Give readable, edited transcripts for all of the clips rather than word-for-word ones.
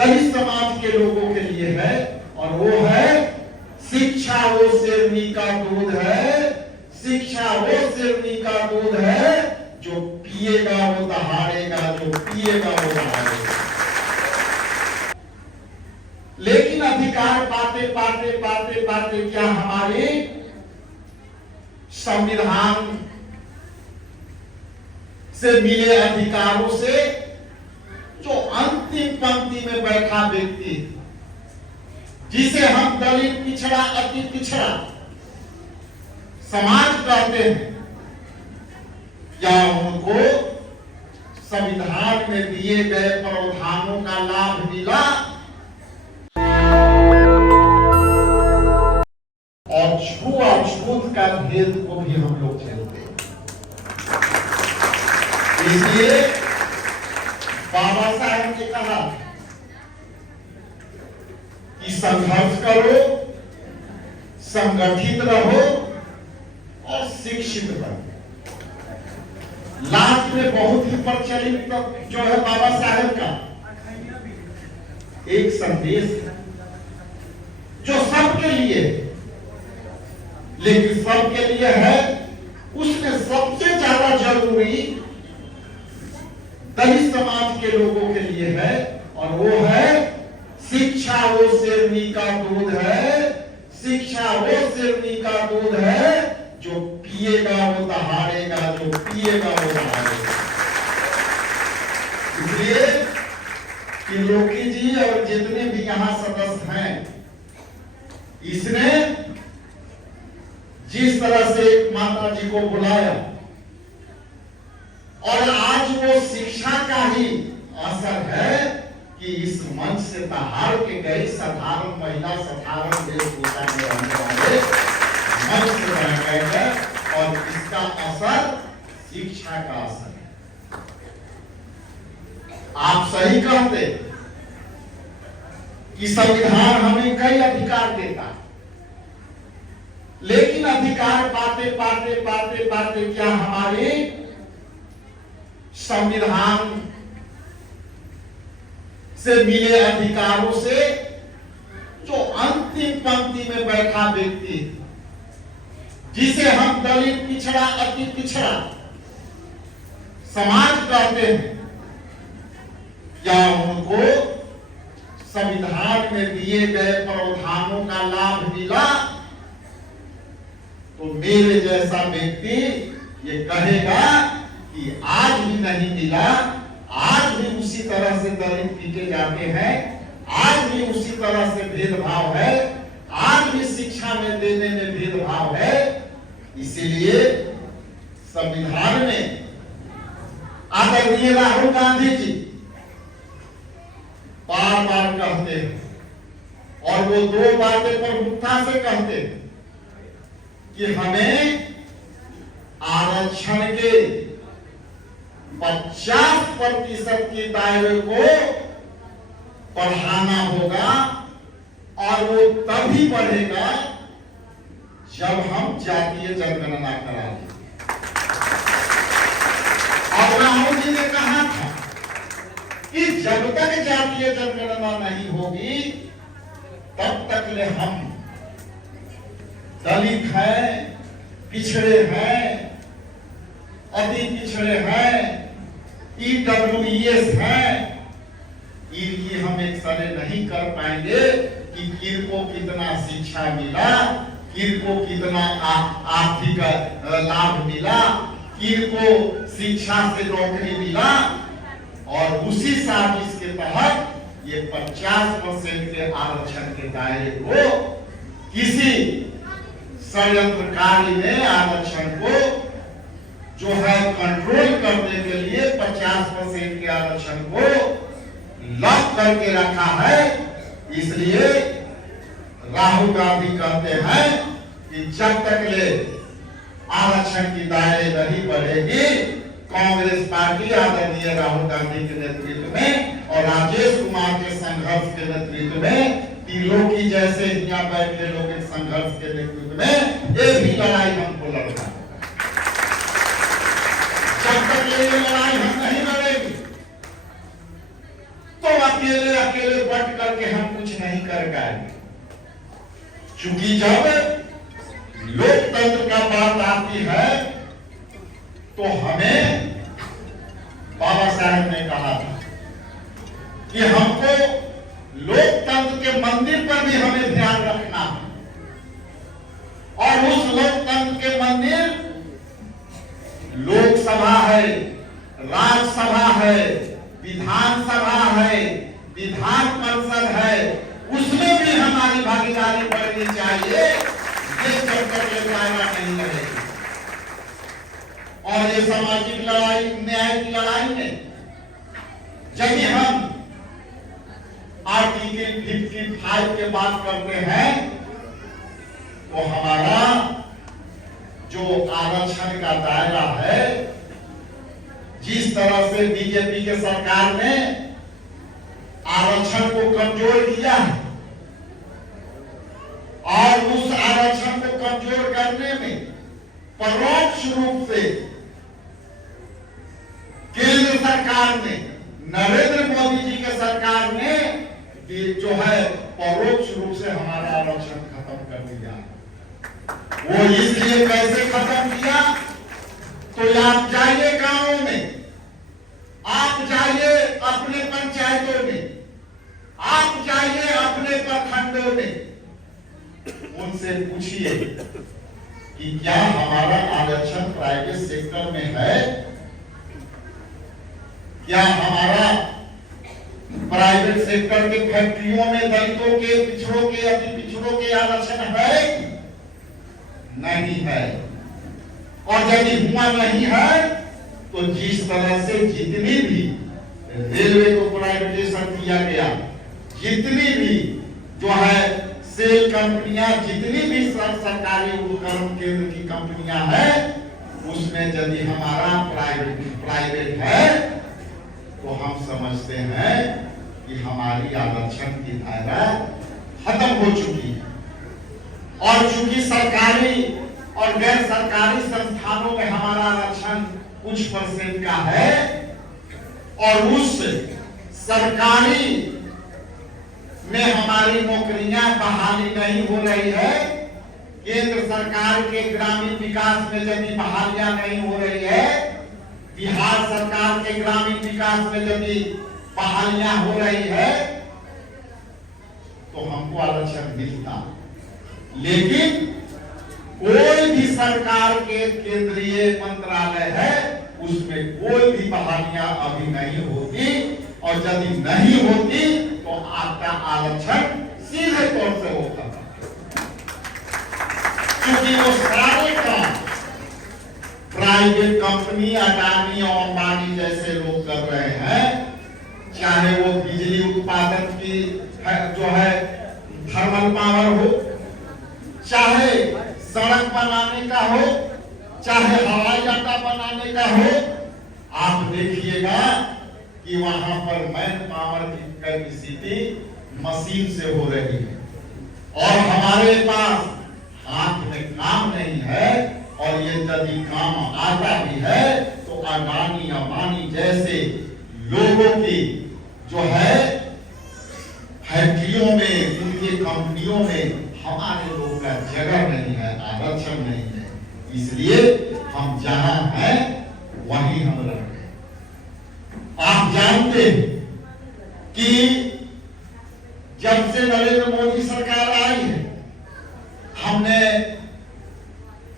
दलित समाज के लोगों के लिए है, और वो है शिक्षा वो शेरनी का दूध है, शिक्षा वो शेरनी का दूध है, जो पिएगा वो दहाड़ेगा, जो पिएगा वो दहाड़ेगा। लेकिन अधिकार पाते पाते पाते पाते क्या हमारे संविधान से मिले अधिकारों से जो अंतिम पंक्ति में बैठा व्यक्ति, जिसे हम दलित पिछड़ा अति पिछड़ा समाज कहते हैं, क्या उनको संविधान में दिए गए प्रावधानों का लाभ मिला? और छूत का भेद को भी हम लोग झेलते हैं। इसलिए बाबा साहब ने कहा कि संघर्ष करो, संगठित रहो और शिक्षित बनो। लास्ट में बहुत ही प्रचलित जो है बाबा साहब का एक संदेश है जो सबके लिए, लेकिन सबके लिए है, उसमें सबसे ज्यादा जरूरी दलित समाज के लोगों के लिए है, और वो है शिक्षा वो शेरनी का दूध है, शिक्षा वो शेरनी का दूध है, जो पिएगा वो दहाड़ेगा, जो पिएगा वो दहाड़ेगा। इसलिए त्रिलोकी जी और जितने भी यहाँ सदस्य हैं, इसने जिस तरह से माता जी को बुलाया, और आज वो शिक्षा का ही असर है कि इस मंच से बाहर के गई साधारण महिला, साधारण वेशभूषा में रहने वाले मंच से रह गए हैं, और इसका असर शिक्षा का असर है। आप सही कहते कि संविधान हमें कई अधिकार देता है, लेकिन अधिकार पाते पाते पाते पाते क्या हमारे संविधान से मिले अधिकारों से जो अंतिम पंक्ति में बैठा व्यक्ति, जिसे हम दलित पिछड़ा अति पिछड़ा समाज कहते हैं, क्या उनको संविधान में दिए गए प्रावधानों का लाभ मिला? तो मेरे जैसा व्यक्ति ये कहेगा कि आज भी नहीं मिला, आज भी उसी तरह से दलित पीटे जाते हैं, आज भी उसी तरह से भेदभाव है, आज भी शिक्षा में देने में भेदभाव है। इसीलिए संविधान में आदरणीय राहुल गांधी जी बार बार कहते हैं, और वो दो बातें प्रमुखता से कहते हैं कि हमें आरक्षण के 50% के दायरे को बढ़ाना होगा, और वो तभी बढ़ेगा जब हम जातीय जनगणना कराएंगे। और राहुल जी ने कहा था कि जब तक जातीय जनगणना नहीं होगी तब तक ले हम दलित हैं, पिछड़े हैं, अति पिछड़े हैं, EWS हैं, इनकी हम एक सरे नहीं कर पाएंगे कि किनको कितना शिक्षा मिला, किनको कितना आर्थिक लाभ मिला, किनको शिक्षा से नौकरी मिला। और उसी साजिश के तहत ये 50% के आरक्षण के दायरे को किसी षड्यंत्रकारी ने आरक्षण को जो है कंट्रोल करने के लिए 50% के आरक्षण को लॉक करके रखा है। इसलिए राहुल गांधी कहते हैं कि जब तक ले आरक्षण की दायरे नहीं बढ़ेगी, कांग्रेस पार्टी आदरणीय राहुल गांधी के नेतृत्व में और राजेश कुमार के संघर्ष के नेतृत्व में, त्रिलोकी जैसे यहाँ बैठे लोग के संघर्ष के नेतृत्व में ये भी लड़ाई हमको लड़ना है। जब तक ये लड़ाई हम नहीं लड़ेंगे तो अकेले अकेले बट करके हम कुछ नहीं कर पाएंगे, क्योंकि जब लोकतंत्र का बात आती है तो हमें बाबा साहब ने कहा था कि हमको लोकतंत्र के मंदिर पर भी हमें ध्यान रखना है, और उस लोकतंत्र के मंदिर लोकसभा है, राज्यसभा है, विधानसभा है, विधान परिषद है, उसमें भी हमारी भागीदारी बढ़नी चाहिए। ये जब तक ये दायरा नहीं रहेगी और ये सामाजिक लड़ाई, न्याय की लड़ाई में जब हम आर्टिकल 55 के बात करते हैं तो हमारा जो आरक्षण का दायरा है, जिस तरह से बीजेपी के सरकार ने आरक्षण को कमजोर किया है और उस आरक्षण को कमजोर करने में परोक्ष रूप से केंद्र सरकार ने, नरेंद्र मोदी जी के सरकार ने जो है परोक्ष रूप से हमारा आरक्षण खत्म कर दिया। वो इसलिए कैसे खत्म किया? तो आप जाइए गांवों में, आप जाइए अपने पंचायतों में, आप जाइए अपने प्रखंडों में, उनसे पूछिए कि क्या हमारा आरक्षण प्राइवेट सेक्टर में है? क्या हमारा प्राइवेट सेक्टर के फैक्ट्रियों में दलितों के, पिछड़ों के, अति पिछड़ों के आरक्षण है? नहीं है। और यदि हुआ नहीं है तो जिस तरह से जितनी भी रेलवे को प्राइवेटाइजेशन किया गया, जितनी भी जो है सेल कंपनियां, जितनी भी सरकारी उपक्रम केंद्र की कंपनियां हैं, उसमें यदि हमारा प्राइवेट है तो हम समझते हैं कि हमारी आरक्षण की दायरा खत्म हो चुकी है। और चूंकि सरकारी और गैर सरकारी संस्थानों में हमारा आरक्षण कुछ % का है और उस सरकारी में हमारी नौकरियां बहाली नहीं हो रही है, केंद्र सरकार के ग्रामीण विकास में यदि बहालियां नहीं हो रही है, बिहार सरकार के ग्रामीण विकास में यदि बहालियां हो रही है, तो हमको आरक्षण मिलता। लेकिन कोई भी सरकार के केंद्रीय मंत्रालय है, उसमें कोई भी बहालियां अभी नहीं होती, और यदि नहीं होती तो आपका आरक्षण सीधे तौर से होता है, क्योंकि वो सारे काम प्राइवेट कंपनी, अडानी और अंबानी जैसे लोग कर रहे हैं। चाहे वो बिजली उत्पादन की जो है थर्मल पावर हो, चाहे सड़क बनाने का हो, चाहे हवाई अड्डा बनाने का हो, आप देखिएगा कि वहां पर मैन पावर की कैपेसिटी मशीन से हो रही है, और हमारे पास हाथ में काम नहीं है। और ये यदि काम आता भी है तो अडानी अंबानी जैसे लोगों की जो है फैक्ट्रियों में, उनके कंपनियों में हमारे लोगों का जगह नहीं है, आरक्षण नहीं है। इसलिए हम जहां हैं वहीं हम रहे। आप जानते हैं कि जब से नरेंद्र मोदी सरकार आई है, हमने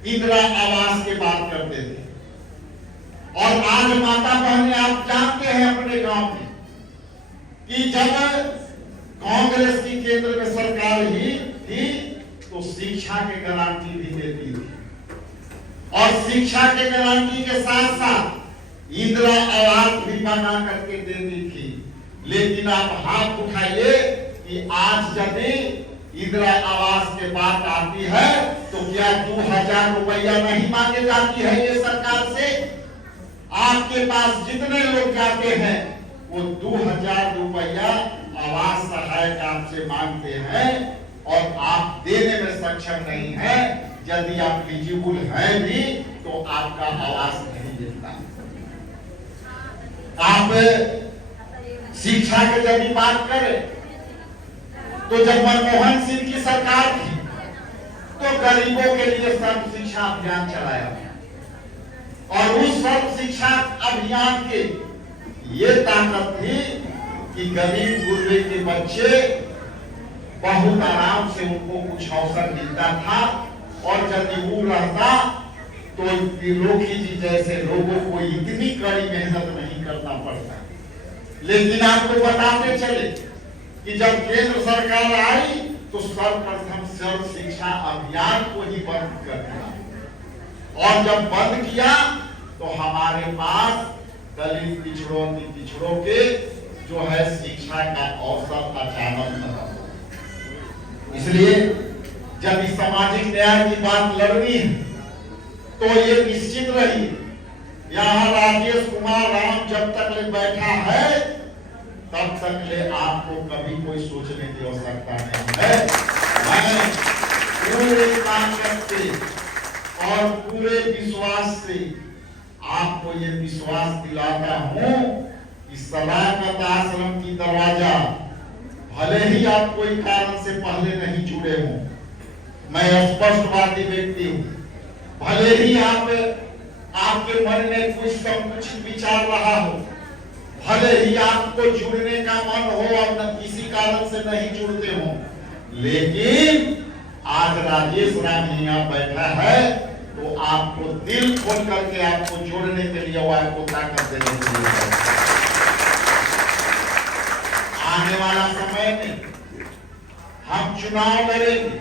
इंदिरा आवास की बात करते थे, और आज माता बहनें आप जानते हैं अपने गांव में कि जब कांग्रेस की केंद्र में सरकार ही थी तो शिक्षा की गारंटी भी देती थी, और शिक्षा के गारंटी के साथ साथ इंदिरा आवास भी बना करके देती थी। लेकिन आप हाथ उठाइए कि आज यदि इंदिरा आवास के बात आती है तो क्या 2000 रुपया नहीं मांगे जाती है ये सरकार से? आपके पास जितने लोग जाते हैं वो 2000 रुपया आवास सहायक आपसे मांगते हैं, और आप देने में सक्षम नहीं है। यदि आप एलिजिबल हैं भी तो आपका आवास नहीं मिलता। आप शिक्षा की जब बात करें तो जब मनमोहन सिंह की सरकार थी तो गरीबों के लिए सर्व शिक्षा अभियान चलाया और उस सर्व शिक्षा अभियान के ये ताकत थी कि गरीब गुरबे के बच्चे बहुत आराम से उनको कुछ अवसर मिलता था और यदि वो रहता तो त्रिलोकी जी जैसे लोगों को इतनी कड़ी मेहनत नहीं करना पड़ता। लेकिन आपको बताते चले कि जब केंद्र सरकार आई तो सर्वप्रथम सर्व शिक्षा अभियान को ही बंद कर दिया और जब बंद किया तो हमारे पास दलित पिछड़ों के जो है शिक्षा का अवसर अचानक खत्म। इसलिए जब इस सामाजिक न्याय की बात लड़नी है तो ये निश्चित रही यहाँ राजेश कुमार राम जब तक ले बैठा है तब तक ले आपको कभी कोई सोचने की आवश्यकता नहीं है। मैं पूरे ताकत से और पूरे विश्वास से आपको ये विश्वास दिलाता हूँ कि सदाकत आश्रम की दरवाजा भले ही आप कोई कारण से पहले नहीं जुड़े हो, मैं स्पष्टवादी व्यक्ति हूँ, भले ही आपके मन में कुछ संकुचित विचार रहा हो, भले ही आपको जुड़ने का मन हो और न किसी कारण से नहीं जुड़ते हो, लेकिन आज राजेश राम यहाँ बैठा है तो आपको दिल खोल करके आपको जोड़ने के लिए वो आपको ताकत देने के लिए आने वाला समय में हम चुनाव लड़ेंगे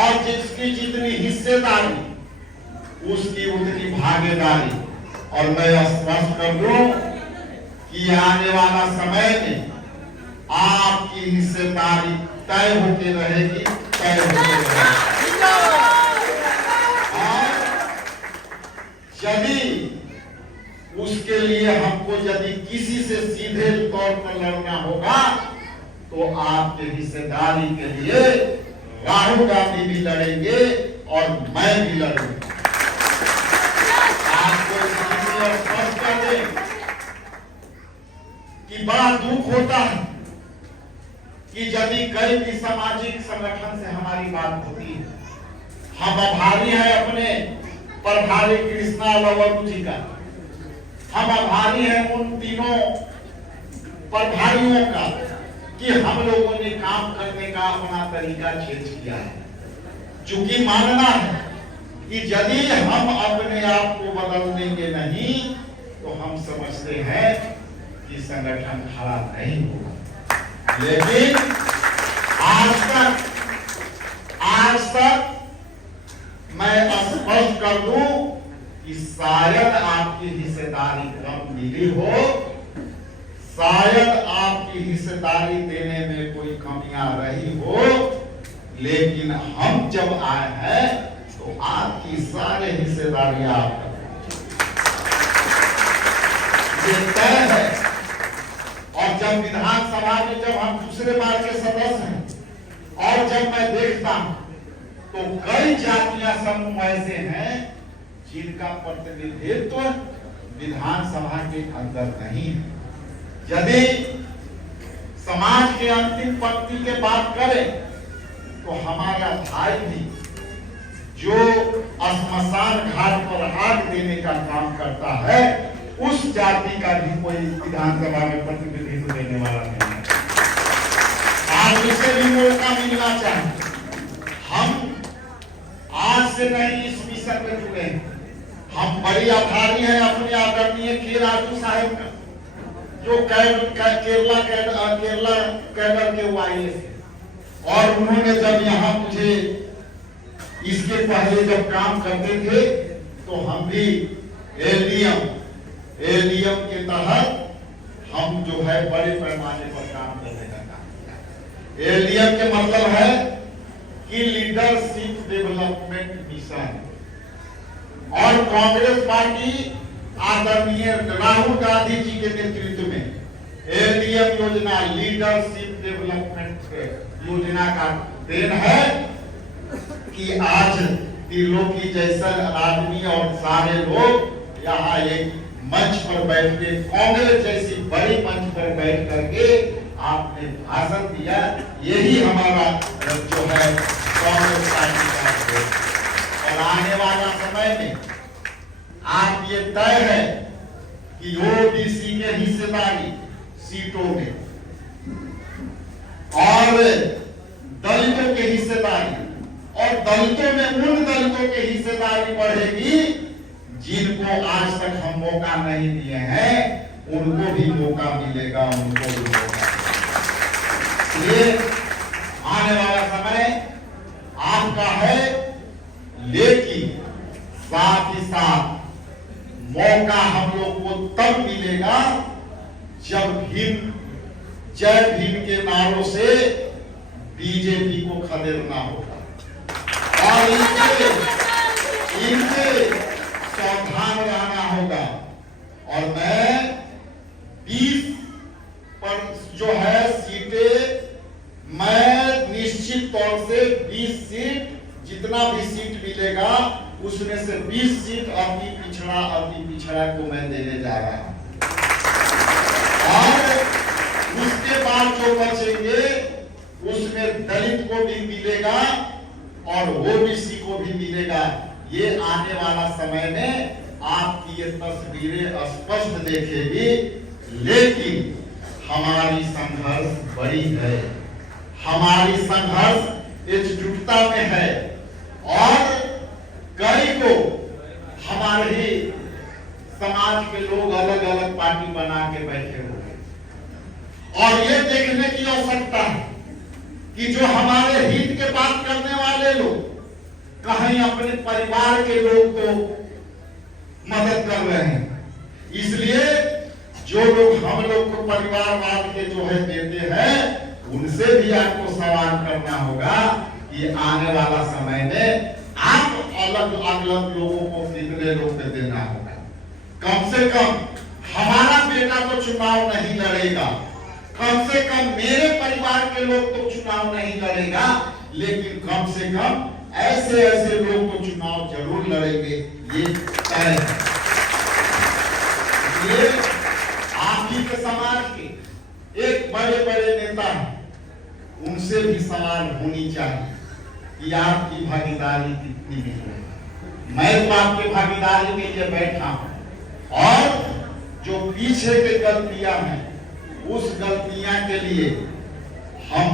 और जिसकी जितनी हिस्सेदारी उसकी उतनी भागीदारी। और मैं स्पष्ट कर दूं कि आने वाला समय में आपकी हिस्सेदारी तय होती रहेगी, तय होती रहेगी। और यदि उसके लिए हमको यदि किसी से सीधे तौर पर लड़ना होगा तो आपके हिस्सेदारी के लिए राहुल गांधी भी लड़ेंगे और मैं भी लड़ूंगा। आपको स्पष्ट कर दें कि बड़ा दुख होता है कि यदि कई भी सामाजिक संगठन से हमारी बात होती है, हम आभारी हैं अपने प्रभारी कृष्णा लवरू जी का, हम आभारी हैं उन तीनों प्रभारियों का कि हम लोगों ने काम करने का अपना तरीका चेंज किया है। चूंकि मानना है कि यदि हम अपने आप को बदल देंगे नहीं तो हम समझते हैं कि संगठन खड़ा नहीं होगा। लेकिन आज तक मैं स्पष्ट कर दूं कि शायद आपकी हिस्सेदारी कम मिली हो, शायद आपकी हिस्सेदारी देने में कोई कमियां रही हो, लेकिन हम जब आए हैं तो आपकी सारे हिस्सेदारी आप ये तय है। और जब विधानसभा में जब हम दूसरे बार के सदस्य हैं और जब मैं देखता हूं तो कई जातियां समूह ऐसे हैं जिनका प्रतिनिधित्व विधानसभा के अंदर नहीं है। यदि समाज के अंतिम पंक्ति के बात करें तो हमारा भाई भी जो श्मशान घाट पर आग देने का काम करता है उस जाति का भी कोई विधानसभा में प्रतिनिधित्व देने वाला नहीं है। आज उसे भी मौका मिलना चाहिए। हम आज से नहीं इस मिशन में जुड़े हैं। हम बड़ी आभारी हैं अपने आदरणीय के राजू साहब का जो केरला कैडर के वाईएस है और उन्होंने जब यहाँ मुझे इसके पहले जब काम करते थे तो हम भी एलडीएम के तहत हम जो है बड़े पैमाने पर काम करने का काम। एलडीएम के मतलब है कि लीडरशिप डेवलपमेंट मिशन और कांग्रेस पार्टी आदरणीय राहुल गांधी जी के नेतृत्व में एलडीएम योजना लीडरशिप डेवलपमेंट योजना का देन है कि आज त्रिलोकी जैसा आदमी और सारे लोग यहाँ एक मंच पर बैठ के, कांग्रेस जैसी बड़ी मंच पर बैठ करके आपने भाषण दिया। यही हमारा जो है कांग्रेस पार्टी का है। और आने वाला समय में आप ये तय है कि ओबीसी के हिस्सेदारी सीटों में और दलितों के हिस्सेदारी, और दलितों में उन दलितों के हिस्सेदारी बढ़ेगी जिनको आज तक हम मौका नहीं दिए हैं, उनको भी मौका मिलेगा, उनको भी मौका। ये आने वाला समय आपका है, लेकिन साथ ही साथ मौका हम लोग को तब मिलेगा जब भीम, जय भीम के नारों से बीजेपी को खदेड़ना होगा और इनसे सावधान रहना होगा। और मैं 20 पर जो है सीटें, मैं निश्चित तौर से 20 सीट, जितना भी सीट मिलेगा उसमें से 20 सीट अति पिछड़ा को मैं देने जा रहा हूं। और उसके बाद जो बचेंगे उसमें दलित को भी मिलेगा और ओबीसी को भी मिलेगा। ये आने वाला समय में आपकी ये तस्वीरें स्पष्ट देखेगी, लेकिन हमारी संघर्ष बड़ी है, हमारी संघर्ष एकजुटता में है। और कई को हमारे ही समाज के लोग अलग अलग पार्टी बना के बैठे हुए, और ये देखने की आवश्यकता है कि जो हमारे हित के बात करने वाले लोग कहीं अपने परिवार के लोग को मदद कर रहे हैं। इसलिए जो लोग हम लोग को परिवारवाद के जो है देते हैं, उनसे भी आपको सवाल करना होगा कि आने वाला समय में आप अलग अलग लोगों को कितने लोग देना होगा। कम से कम हमारा बेटा तो चुनाव नहीं लड़ेगा, कम से कम मेरे परिवार के लोग तो चुनाव नहीं लड़ेगा, लेकिन कम से कम ऐसे ऐसे लोग तो चुनाव जरूर लड़ेंगे, ये तय है। ये आप ही के समाज के एक बड़े बड़े नेता हैं, उनसे भी सवाल होनी चाहिए कि आपकी भागीदारी कितनी है। मैं तो आपकी भागीदारी के लिए बैठा हूं, और जो पीछे के गलतियां हैं उस गलतियां के लिए हम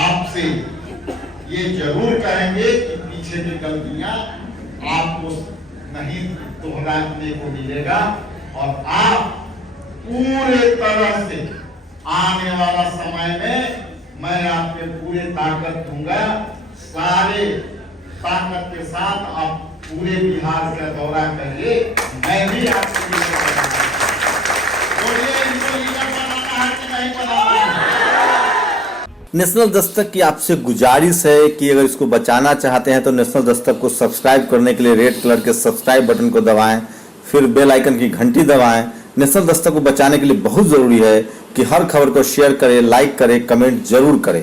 आपसे ये जरूर कहेंगे कि पीछे की गलतियां आपको नहीं दोहराने को मिलेगा, और आप पूरे तरह से आने वाला समय में मैं आपके पूरे ताकत दूंगा। सारे ताकत के साथ आप पूरे बिहार का दौरा करिए, मैं भी आपके लिए इनको लीडर बनाना है कि नहीं बनाना है। नेशनल दस्तक की आपसे गुजारिश है कि अगर इसको बचाना चाहते हैं तो नेशनल दस्तक को सब्सक्राइब करने के लिए रेड कलर के सब्सक्राइब बटन को दबाएं, फिर बेल आइकन की घंटी दबाएं। नेशनल दस्तक को बचाने के लिए बहुत जरूरी है कि हर खबर को शेयर करें, लाइक करें, कमेंट जरूर करें।